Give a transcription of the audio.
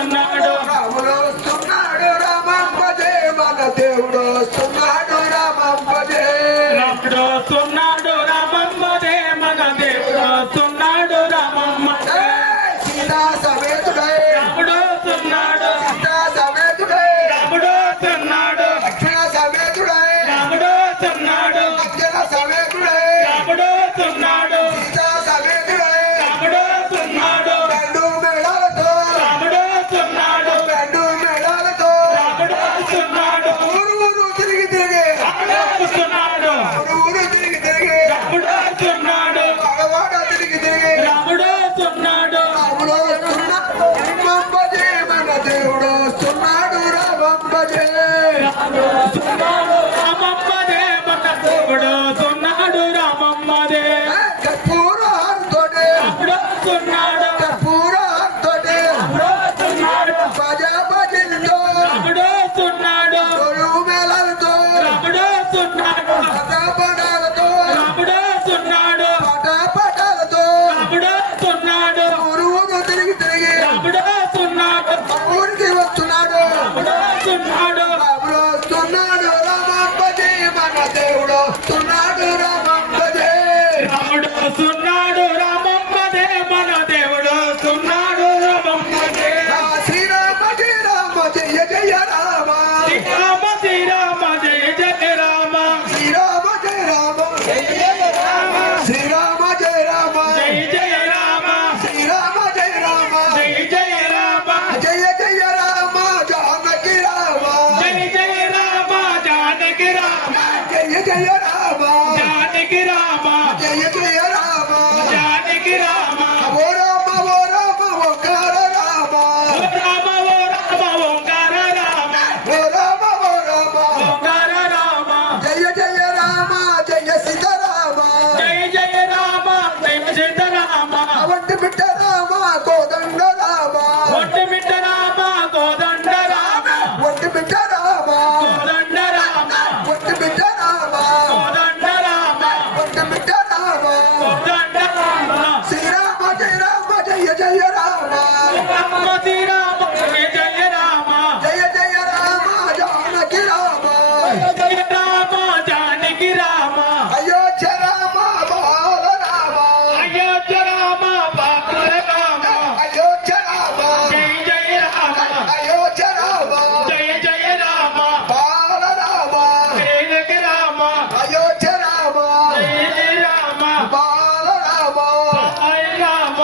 వస్తున్నాడు రాముడు వస్తున్నాడు రామమ్మ జయ మన దేవుడు వస్తున్నాడు రామమ్మ జయ రాముడు వస్తున్నాడు రామమ్మ జయ మన దేవుడు వస్తున్నాడు రామమ్మ సీతా సమేతుడై రాముడు వస్తున్నాడు సీతా సమేతుడై రాముడు వస్తున్నాడు లక్ష్మణ సమేతుడై రాముడు వస్తున్నాడు అర్జున సమేతుడై రాముడు వస్తున్నాడు సీతా సమేతుడై రాముడు వస్తున్నాడు రెండు మేళాలతో రాముడు వస్తున్నాడు రెండు మేళాలతో రాముడు వస్తున్నాడు ఊరు తిరిగి తిరిగి రాముడు వస్తున్నాడు ఊరు తిరిగి తిరిగి రాముడు వస్తున్నాడు వాడవాడ తిరిగి తిరిగి రాముడు వస్తున్నాడు రాముడు వస్తున్నాడు రామమ్మ జయ మన దేవుడు వస్తున్నాడు రామమ్మ జయ వస్తున్నాడు రామమ్మ జయ మన దేవుడు వస్తున్నాడు రామమ్మ జయ కర్పూరంతోటే రాముడు వస్తున్నాడు కర్పూరంతోటే రాముడు వస్తున్నాడు భజ భజనతో రాముడు వస్తున్నాడు తొలు మేళాలతో రాముడు వస్తున్నాడు పటాపటాలతో రాముడు వస్తున్నాడు పటాపటాలతో రాముడు వస్తున్నాడు ఊరు తిరిగి తిరిగి రాముడు వస్తున్నాడు ఊరికి వస్తున్నాడు రాముడు వస్తున్నాడు రాముడు వస్తున్నాడు రామమ్మ జయ మన దేవుడు వస్తున్నాడు రామమ్మ జయ రాముడు వస్తున్నాడు రామమ్మ జయ మన దేవుడు వస్తున్నాడు రామమ్మ జయ శ్రీరామ జయ రామ జయ జయ రామ శ్రీరామ శ్రీరామ జయ జయ రామ శ్రీరామ జయ రామ శ్రీరామ జయ రామ జయ జయ రామ శ్రీరామ జయ రామ జయ జయ రామ జయ జయ రామ జానకి రామ జయ జయ రామ జానకి రామ జయ జయ రామ జానకి రామ జయ జయ రామ జానకి రామ ఓ రామ ఓ రామ ఓంకార రామ ఓ రామ ఓ రామ ఓంకార రామ ఓ రామ ఓ రామ ఓంకార రామ జయ జయ రామ జయ సీతారామ జయ జయ రామ జయ సీతారామ అవంటి బిడ్డ రామ కోదండ రామ ఒంటి బిడ్డ రామ కోదండ రామ ఒంటి బిడ్డ రామ కోదండ రామ ఒంటి బిడ్డ రామ కోదండ రామ ఒంటి బిడ్డ రామ కోదండ రామ శ్రీరామ జయ రామ జయ జయ రామ రామ శ్రీరామ జయ జయ రామ జయ జయ రామ జానకి రామ జయ రామ జానకి రామ అయోధ్య రామ బాల రామ అయోధ్య రామ బాపుర రామ అయోధ్య రామ జయ జయ రామ అయోధ్య రామ జయ జయ రామ బాల రామ జయ రామ అయోధ్య రామ జయ జయ రామ బాల రామ జయ రామ